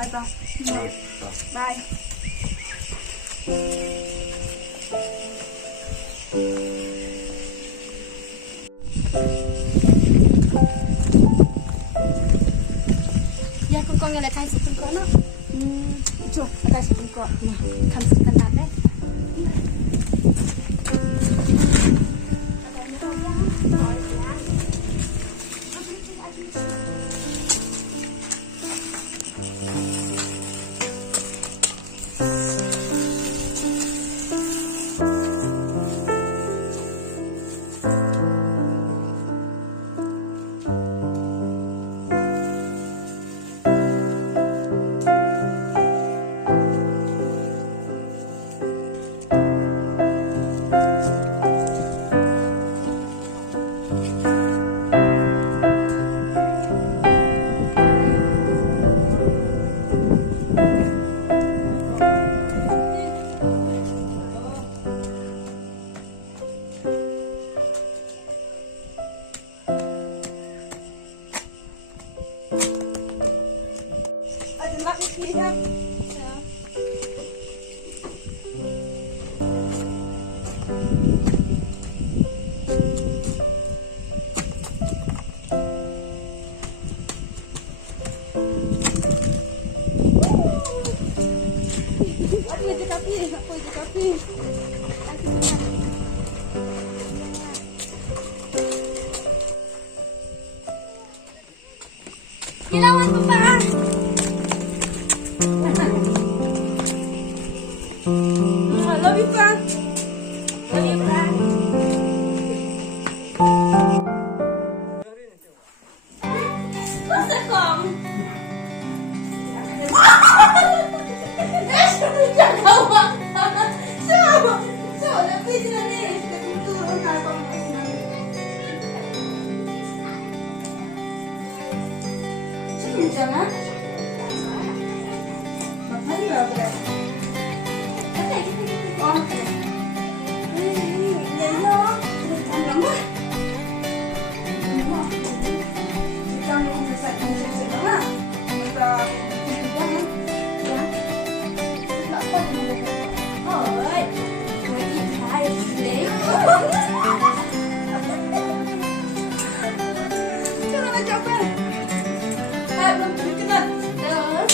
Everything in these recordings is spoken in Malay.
Bye ba. Bye. Ya, kung nga nakay sa tungko, no? Ito, nakay sa tungko. Kamsikan natin. Kailangan mo pa! Love you pa! Love you pa! Basta kong! Nagagawa ka! So, napili na rin. Nagtuturo na ako. Jangan. Makanya ya, Bre. Oke. Iya. Jangan. Kita mau selesai jangan. Kita jangan. Ya. Enggak apa oh, oi. Lagi hai deh. Jangan capek. Belum terkenal. Terus.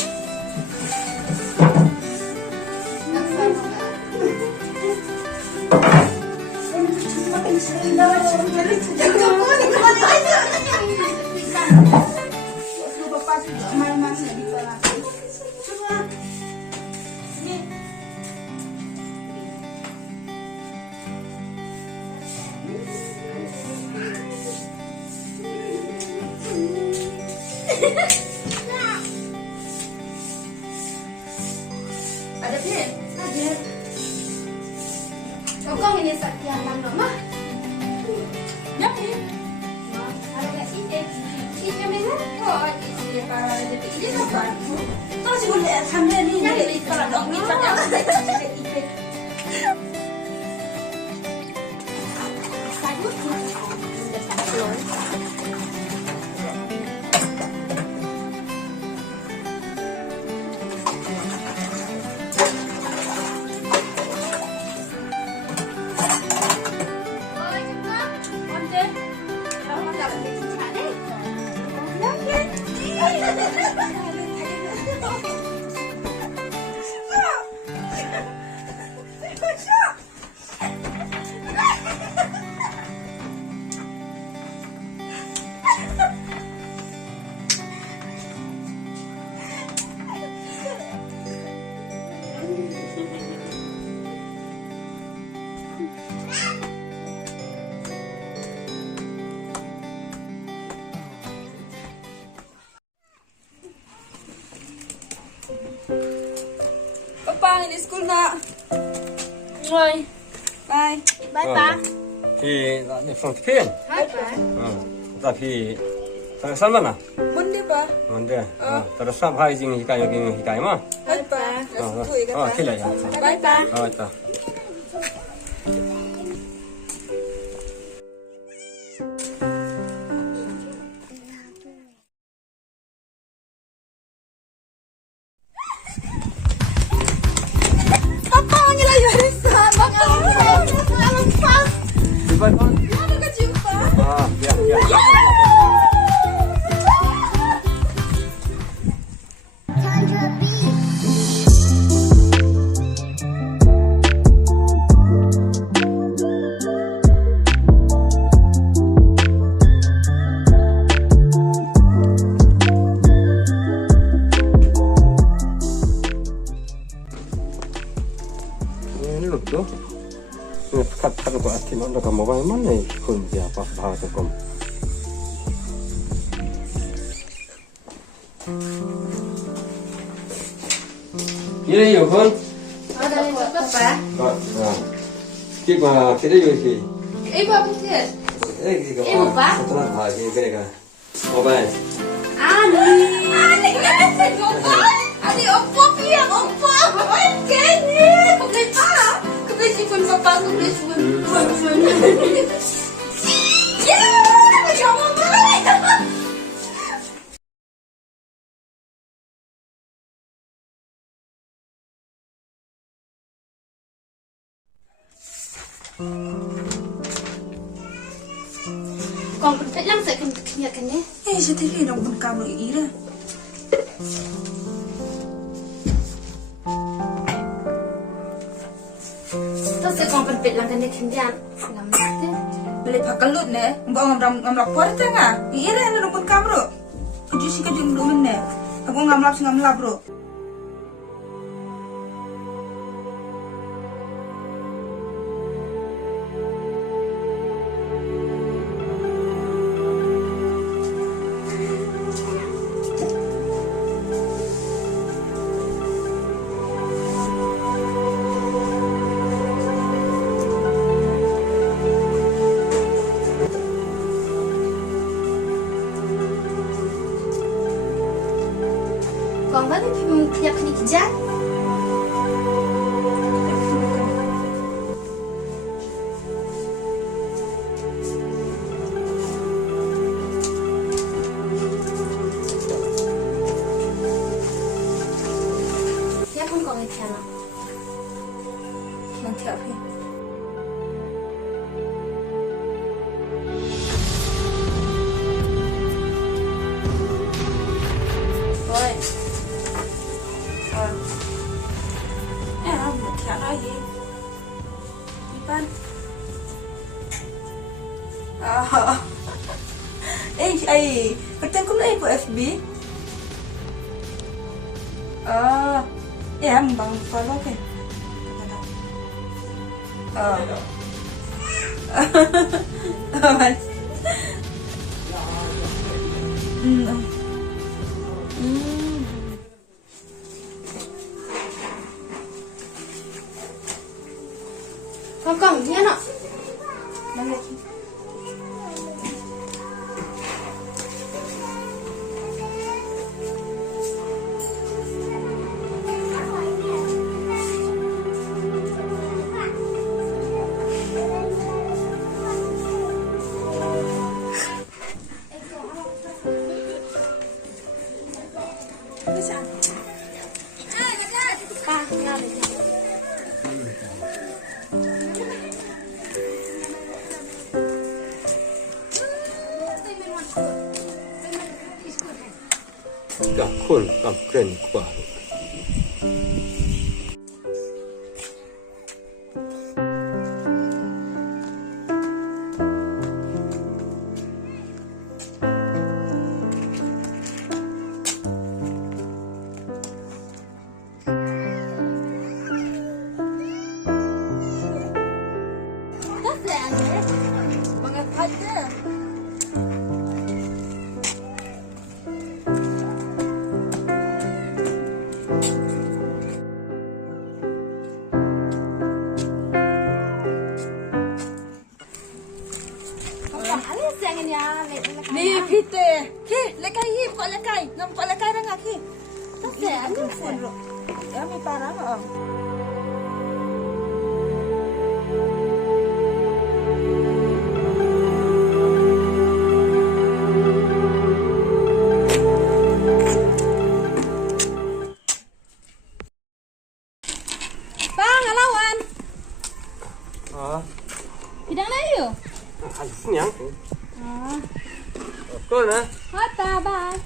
Ada sih? Ada. Kau ini sekian lama mah? Jadi, ada sih deh. Ini mana? Oh, ini para jadi ini apa? Terus boleh sambil ni ni kalau dong ni tak ada. Papa, ini school na. Bye. Bye. Bye, Pa. พี่นี่ส่งที่เพียง Bye, Pa. แต่พี่3만 나. Monday, Pa. 뭔데?แต่3파 이징 히까 여기 히까 마. Bye, Pa. 틀려야. Bye, Pa. 맞다. Bye kon. Sampai jumpa. Ya, ya. Ini loh tuh. Kat ko atin on ka mobile man nei kun dia pa ba to kom. Ile yo kon. Ada yang cakap apa? Ki ba kire yo ki. Ibu apa sih? Ibu apa? Setelah bagi kira mobile. Ani Ani oppo pia oppo. Kenny, kebeli apa? Kebeli sipun papa, kebeli sipun. Ya, jangan beli. Con phải làm sao cái này? Saya tadi nak pun kamu ira. Terus saya con phải làm cái này thì dia làm gì? Beli pakalut ne, ngamlap por tengah. Ira nak pun kamu. Kuju sih kajung belum ne. Aku ngamlap bro. Con vẫn nhập đi kerja. Ya pun kau ngerti lah. Nanti apa? Oi. Bukan lagi. Ipan. Pertanyaan kamu ibu FB. Bang follow ke? Mas. Con nhé nọ. Pa, ra đây. Ya kun kam kren kwa. Ni pite. Ki, lekai hi, kok lekai. Nampak lekai dah ngaki. Ano Phun ro. Ya mi parang ah. Bang, alawan. Tidak na yuk. Senyang. Betul na? Hata, bye.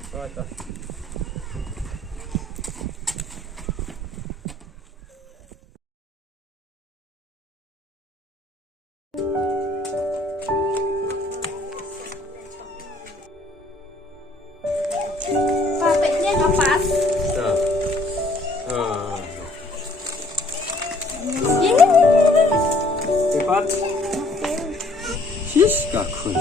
Papetnya nggak pas. Cepat. Sis kakun.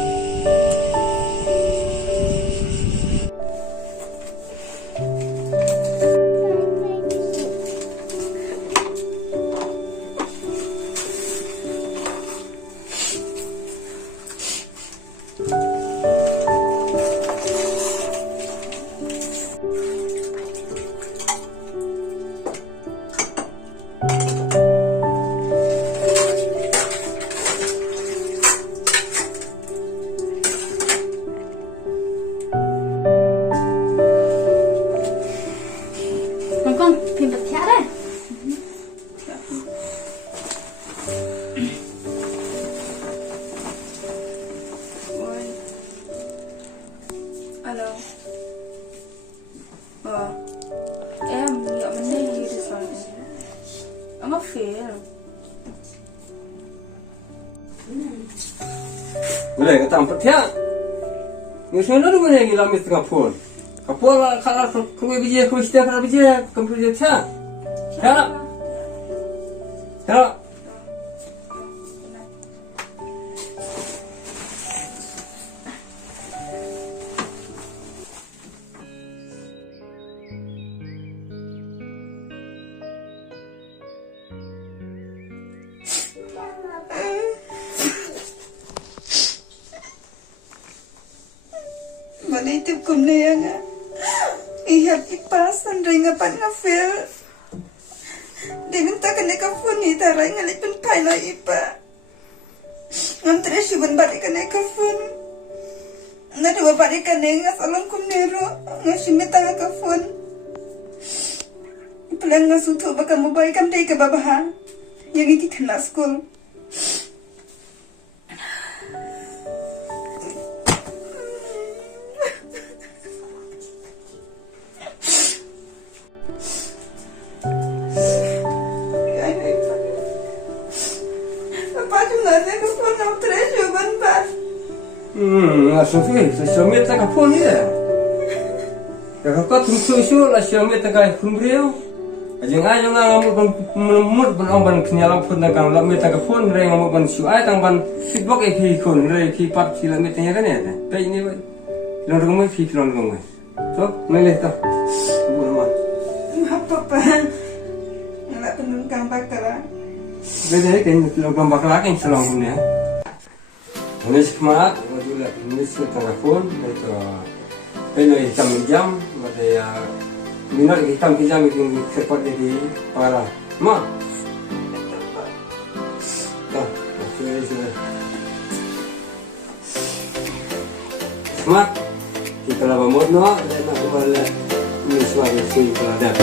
Con phim bật chả đây. Oi. Alo. Em nhớ mình đi đi rồi. Ông có phê rồi. Mulai kata empat ya. Ni semua tu mana yang lama setengah pun. Kapur kalau kau biji, kau istirahat kalau biji, kau biji ya. Ya. Ya. Mana itu kumneyanga. Iya kipasan ringa pan ngafel. Dengan tak kena kafun ni tarai ngalipin paila ipa. Ngantre siban balik kena kafun. Na dua balik kena ngasalam kumnero ngasimita kafun. Pelan ngasutu baka mobile kam dai ka babaha. Yang iki kena school. Langsung tu, Xiaomi tak kapur ni dah. Kalau kau tunggu isu lah Xiaomi tak kaya pun beliau. Jangan ngamuk ban mut ban orang ban kenyalang pun tak kan lamit tak kapur, mereka ngamuk ban suai tang ban feedback EP kun, mereka EP part sila lamit tanya kan ya. Tapi ini ban, long rumah EP long rumah. So, mana tu? Bukan mana? Apa apa? Nggak pengen gambar kerana. Beda kan long gambar lagi selong punya. Ini semangat, waktu lah ini telefon, itu peno hitam jam, macam ya minat hitam jam itu cepat jadi parah, mak. Dah, sudah. Semangat, kita lah bermodal, dan nak kembali ini suara sui pelajar.